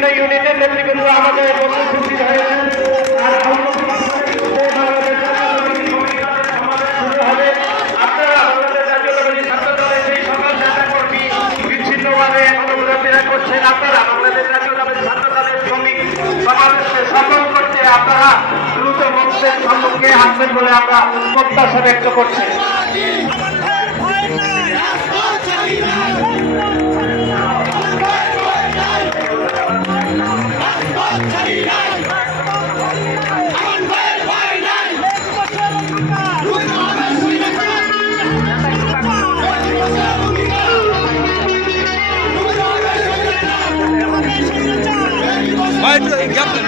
বিভিন্ন ইউনিটের নেতৃবৃন্দ আমাদের মধ্যে উপস্থিত হয়েছেন। আর বাংলাদেশ জাতীয়তাবাদী সমাবেশ শুরু হবে। আপনারা বাংলাদেশ জাতীয়তাবাদী ছাত্র দলের সেই সকল নেতা কর্মী বিচ্ছিন্নভাবে এখনো ঘোরাফেরা করছেন। আপনারা বাংলাদেশ জাতীয়তাবাদী ছাত্র দলের শ্রমিক সমাবেশকে সফল করতে আপনারা দ্রুত মঞ্চের সম্মুখে আসবেন বলে আমরা প্রত্যাশা ব্যক্ত করছি।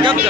Gap,